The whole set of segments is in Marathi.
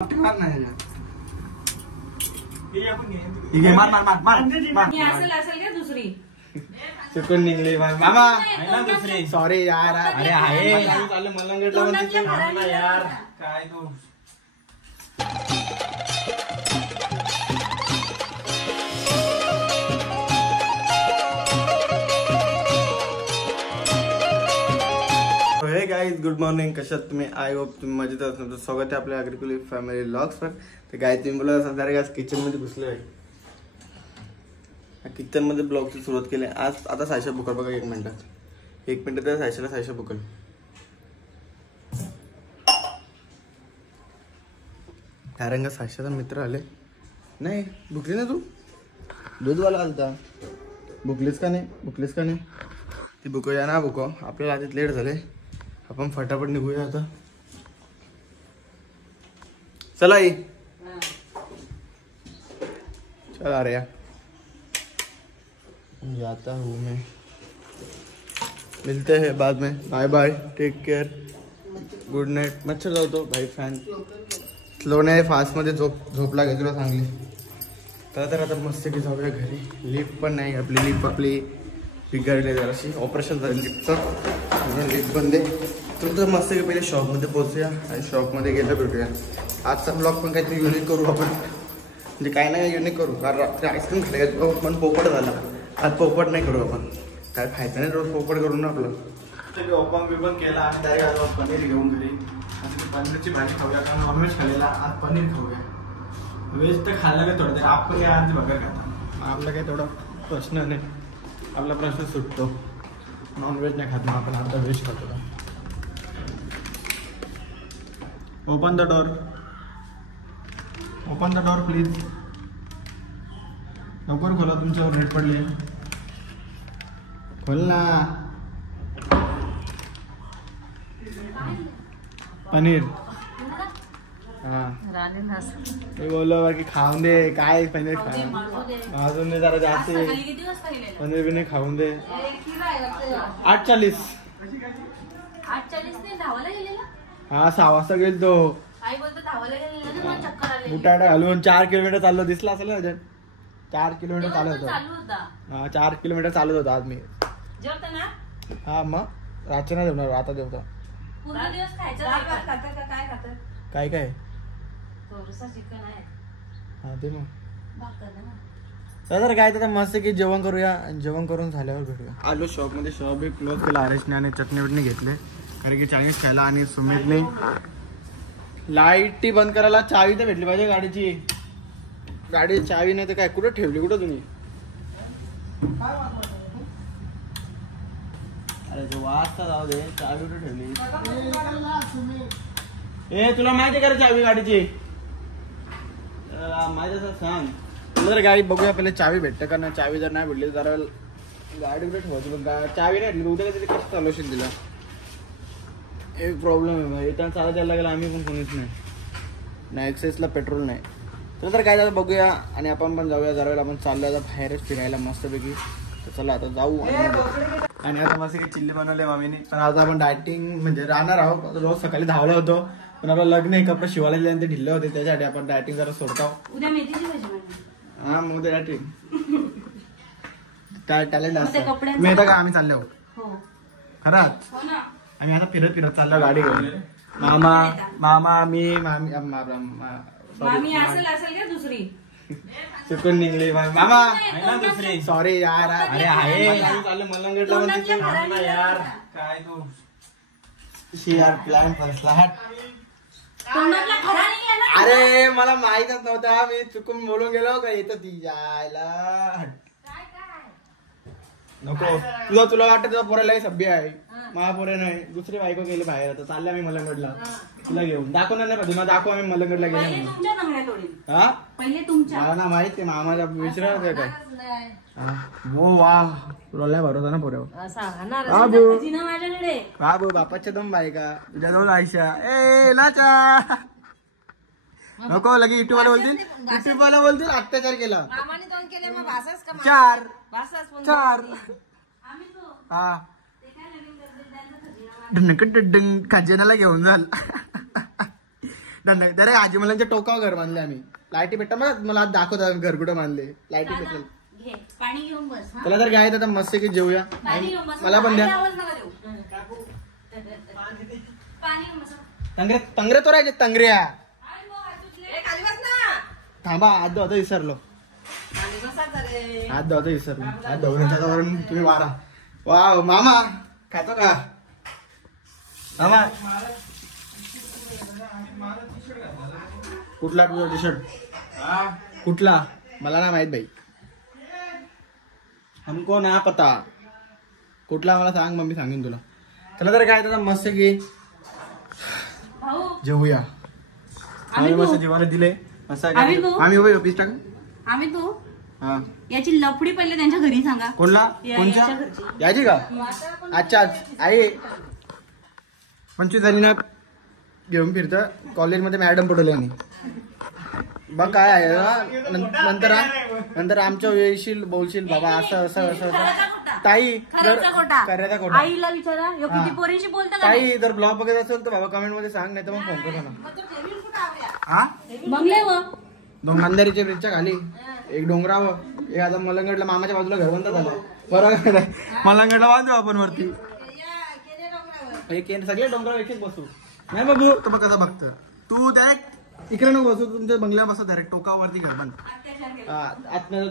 मार का दुसरी चुकून निघली मामा दुसरी. सॉरी यार. अरे आहे चालू मलंगडला यार. काय तू हे गाईज गुड मॉर्निंग. कशात तुम्ही? आय होप तुम्ही मजेत असणार. स्वागत आहे आपल्या अग्रिकुली फॅमिली व्लॉग्स वर. तर गाय तुम्ही बोला सध्या आज किचन मध्ये घुसलो आहे. किचन मध्ये ब्लॉगची सुरुवात केली आज. आता सायशा बुकल बघा. एक मिनिट तर सायशा बुकल. कारण सायशाचा मित्र आले नाही. भुकली ना तू? दूधवाला आलता. भुकलीस का नाही? ती बुकूया ना बुको. आपल्याला आधीच लेट झाले. आपण फटाफट निघूया आता. चला आई. चल आ रहा जाता हूँ मैं. मिलते हैं बाद में. Bye bye. Take care. Good night. मच्छर जातो भाई. फॅन स्लोने फास्ट मध्ये झोप लागेल तुला चांगली. तर आता मस्त की जाऊया घरी. लिफ्ट पण नाही. आपली बिघडले जराशी. ऑपरेशन झालं लिफ्टचं. लिफ्ट बंद आहे. तुमचं मस्त की पहिले शॉपमध्ये पोहोचूया आणि शॉपमध्ये गेलं भेटूया. आजचा ब्लॉग पण काहीतरी युनिक करू आपण. म्हणजे काही नाही युनिक करू. कारण रात्री आईस्क्रीम खायला पण पोपट झाला. आज पोपट नाही करू आपण. काय खायचं नाही रोज पोपट करू ना आपलं. तर ओपन केला आणि डायरेक्ट आज पनीर घेऊन घरी. असं पनीरची भाजी खाऊया. कारण नॉनव्हेज खाल्लेला आज पनीर खाऊया. व्हेज तर खायला काय थोडं आपण या आज बघा खाता. आपला काही थोडा प्रश्न नाही. आपला प्रश्न सुटतो. नॉनव्हेज नाही खात. मग आपण आता व्हेज खातो. Open the door please. लवकर खोला. तुमच्यावर रेट पडली. खोल ना. पनीर. मी बोललो बाकी खाऊन दे. काय पनीर खा अजून जरा जास्त पनीर बिनीर खाऊन दे. 8:40. हा 6 वाजता गेल तो. बुटाटा घालून 4 किलोमीटर चाललो. दिसला असेल ना. 4 किलोमीटर चालत होता. हा 4 किलोमीटर चालत होता आज मी. हा मग रात्री नाही जेवणार. आता जेवतो. काय हा ते मग तर काय तर मस्त की जेवण करूया. जेवण करून झाल्यावर भेटूया. आलो शॉप मध्ये. शॉप बी क्लोज केला. आरेशने आणि चटणी बिटणी घेतले. कारण की चायनीज खायला. आणि सुमितने लाईट बंद करायला चावी तर भेटली पाहिजे गाडीची. गाडी चावी नाही तर काय. कुठं ठेवली? कुठं तुम्ही? अरे तो वाजता जाऊ दे. चावी कुठं ठेवली? ए तुला माहिती आहे का चावी गाडीची? माहिती असं सांग. जर गाडी बघूया पहिले चावी भेटतं का नाही. चावी जर नाही भेटली जरा गाडी कुठे ठेवायची. चावी नाही भेटली उद्या कसं चालवशील तिला. एक प्रॉब्लेम आहे भाई. इथं चालत यायला लागेल. आम्ही पण कोणीच नाही. एक्सेसला पेट्रोल नाही. तर काय झालं बघूया. आणि आपण पण जाऊया. जरा आपण चाललोय आता बाहेरच फिरायला मस्तपैकी. तर चला आता जाऊ. आणि आता मस्त की चिल्ली बनवले मामीने. पण आता आपण डायटिंग म्हणजे राहणार आहोत. रोज सकाळी धावलो होतो. पण आपलं लग्न आहे. कपडे शिवायला दिले ते ढिल्ले होते. त्याच्यासाठी आपण डायटिंग जरा सोडतो. हा मग ते डायटिंग काय टॅलेंट असतं. मी येतं का? आम्ही चाललो खरंच. आम्ही आता फिरत चाललो गाडी घेऊन. मामा मी मामी दुसरी चुकून निघली मामा दुसरी. सॉरी यार. अरे आहे चाललं मलंगडला यार. काय तू यार प्लॅन फसला. अरे मला माहितच नव्हता. मी चुकून बोलून गेलो का. येतं ती जायला नको. तुला वाटत तुझा पोराला सभ्य आहे. माझ्या पोरे नाही. दुसरी बायको गेली बाहेर. आता चालले आम्ही मलंगडला. तुला घेऊन दाखवणार नाही पाहिजे. दाखव आम्ही मलंगडला गेलो. हा मला ना माहिती. मामाला विचारणार काय. हो वा तुला भरोसा ना पोऱ्यावर. बाबू बापाच्या दोन बायका. तुझ्या दोन आयशा. ए नाचा नको लगे. युट्यूबवाला बोलतील अत्याचार केला. 4 हा खजिनाला घेऊन जाल. अरे आजी मला टोकावर घर बांधले आम्ही. लाईटी भेटतात मला आज दाखवतात घर कुठं बांधले. लाईटी भेटल पाणी घेऊन बस. त्याला तर काय आता मस्त की जेवूया. मला पण द्या. तंगरे तो राहायचे तंगऱ्या. थांबा हात धुवायचं विसरलो. हात धुवायचं विसरलो. हात धुवून तुम्ही वारा. वा मामा खातो का मामा? कुठला तुझा टी शर्ट कुठला मला नाही माहित भाई. हमको ना पता कुठला मला सांग मम्मी सांगेन तुला. त्याला तर काय आता मस्त की जेवूया. आम्ही मस्त जेवायला दिले. आम्ही उभे ऑफिस टाक. आम्ही तू याची लफडी पहिले त्यांच्या घरी सांगा. कोणला कोणच्या याची का? अच्छा आई 25 झाली ना घेऊन फिरतं कॉलेजमध्ये मॅडम पडवली आणि बघ काय आहे नंतर आमच्या वेळशील बोलशील बाबा असं असं असं ताई करायचा खोटा. आईला विचारा किती पोरींशी बोलता. ताई जर ब्लॉग बघत असेल तर बाबा कमेंट मध्ये सांग नाही तर मग फोन कर ना. हा दोन अंधारीच्या ब्रिजच्या खाली एक डोंगरावर एक आता मलंगडला मामाच्या बाजूला घर बांधत आलं. बरोबर मलंगडला बांधू आपण वरती. सगळे डोंगरावर एकच बसू नाही बाबू. तर मग कसं बघतं तू डायरेक्ट इकडे नको बसू. तुमच्या बंगल्या बसा डायरेक्ट टोकावरती घर बंद.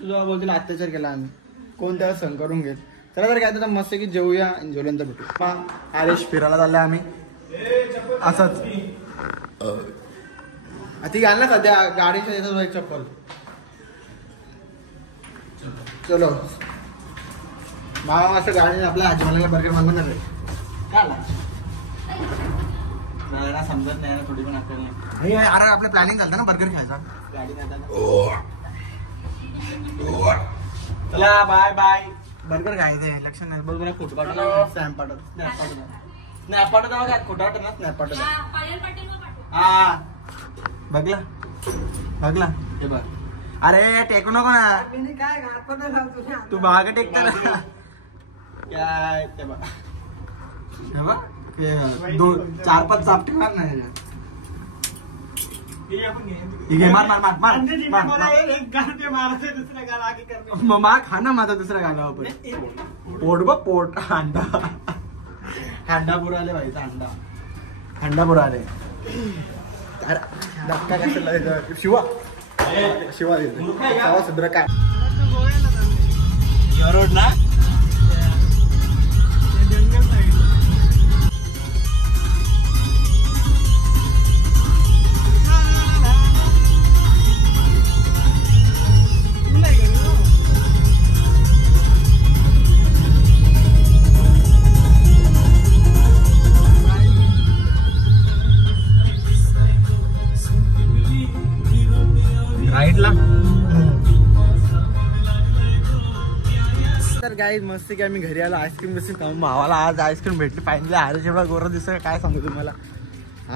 तुझा बोलतील अत्याचार केला आम्ही कोण त्याला सहन करून घेत. चला तर काय तर मस्त की जेवूया आणि जेवल्यानंतर भेटू. आरेश फिरायला चाललंय आम्ही असंच. ती घाल ना सध्या गाडीच्या याच्यात एक चप्पल. चलो मामा असं गाडीने आपल्या आजीमाला बर्गर मागून आहे का समजत नाही थोडी पण आपल्याला. अरे आपलं प्लॅनिंग झालं ना बर्गर खायचा गाडी. चला बाय बाय. बर्गर खायचंय लक्ष नाही बघ. मला फोटो पाठवला स्नॅप पाठवता बघा. खोटं वाटत ना स्नॅप पाठवता. हा बघला हे बघ. अरे टेकू नको ना तू बाग टेकता ना काय ते बघ. हे बघ 2-4-5 चाप टेकणार नाही. मार खा ना माझा दुसरा गाणं आपण. पोट बघ पोट. हांडा पुरा आले भाई. हांडा पुरा आले. धक्का कशाला देतो शिवा देतो सुद्रा काय रोड ना. तर गाईज मस्त की आम्ही घरी आलो. आईस्क्रीम बिस्क्रीम खाऊन भावाला आज आईस्क्रीम भेटली फायनली. अरे जेवढा गोरा दिसतोय काय सांगू तुम्हाला.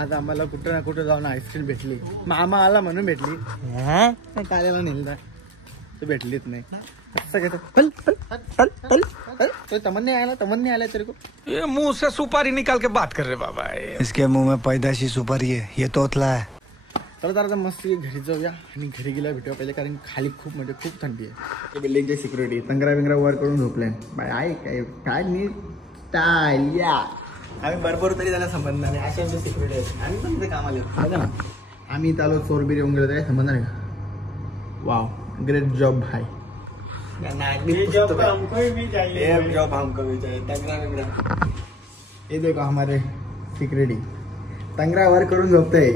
आज आम्हाला कुठं ना कुठं जाऊन आईस्क्रीम भेटली. मामा आला म्हणून भेटली. कालेला नेलं तर भेटलीच नाही. तमन्नी आला तेरे को. ये मुंह से सुपारी निकाल के बात कर रहे बाबा. इसके मुंह में पैदाशी सुपारी है. ये तोतला है. चला तर आता मस्त घरी जाऊया आणि घरी गेला भेटूया पहिले कारण खाली खूप म्हणजे खूप थंडी आहे. बिल्डिंगची सिक्युरिटी तंगरा बिंगरा वर करून झोपलाय बाय. आहे काय नीट स्टाईल या. आम्ही भरपूर तरी त्याला संबंध नाही. अशा आमची सिक्युरिटी आहे. आम्ही पण ते कामाला येतो ना. आम्ही त्याला चोरबिरी येऊन गेलो तर काय संबंध नाही का. वाव ग्रेट जॉब भाई. ये देखो हमारे सिक्युरिटी तंगरा वर करून झोपतय.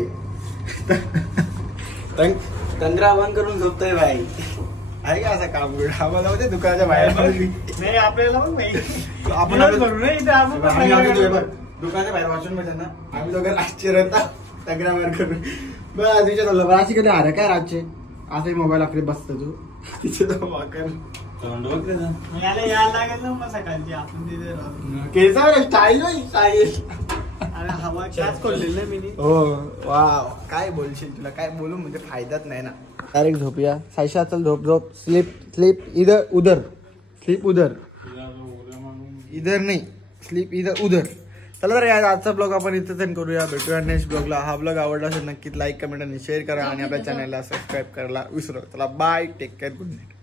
तंगरा वन करून झोपतोय भाई. आहे का असं काम आम्हाला होते दुकानाच्या बाहेर आपल्याला आपण दुकानाच्या बाहेर वाचून भेटत ना. आम्ही दोघं रातचे राहता तंगरा वर करून बस विचार चाललं. अशी कधी हार काय रातचे असंही मोबाईल आपले बसतो तू तिथे काय बोलशील तुला काय बोलू म्हणजे फायदाच नाही ना. डायरेक्ट झोपूया. सायशा चल झोप झोप. स्लीप इधर उधर. स्लीप उधर इधर नाही. स्लीप इधर उधर. चला तर यार आजचा ब्लॉग आपण इथेच एंड करूया. भेटूया नेक्स्ट ब्लॉगला. हा ब्लॉग आवडला असेल नक्कीच लाईक कमेंट आणि शेअर करा आणि आपल्या चॅनलला सबस्क्राईब करायला विसरू. चला bye, take care, good night.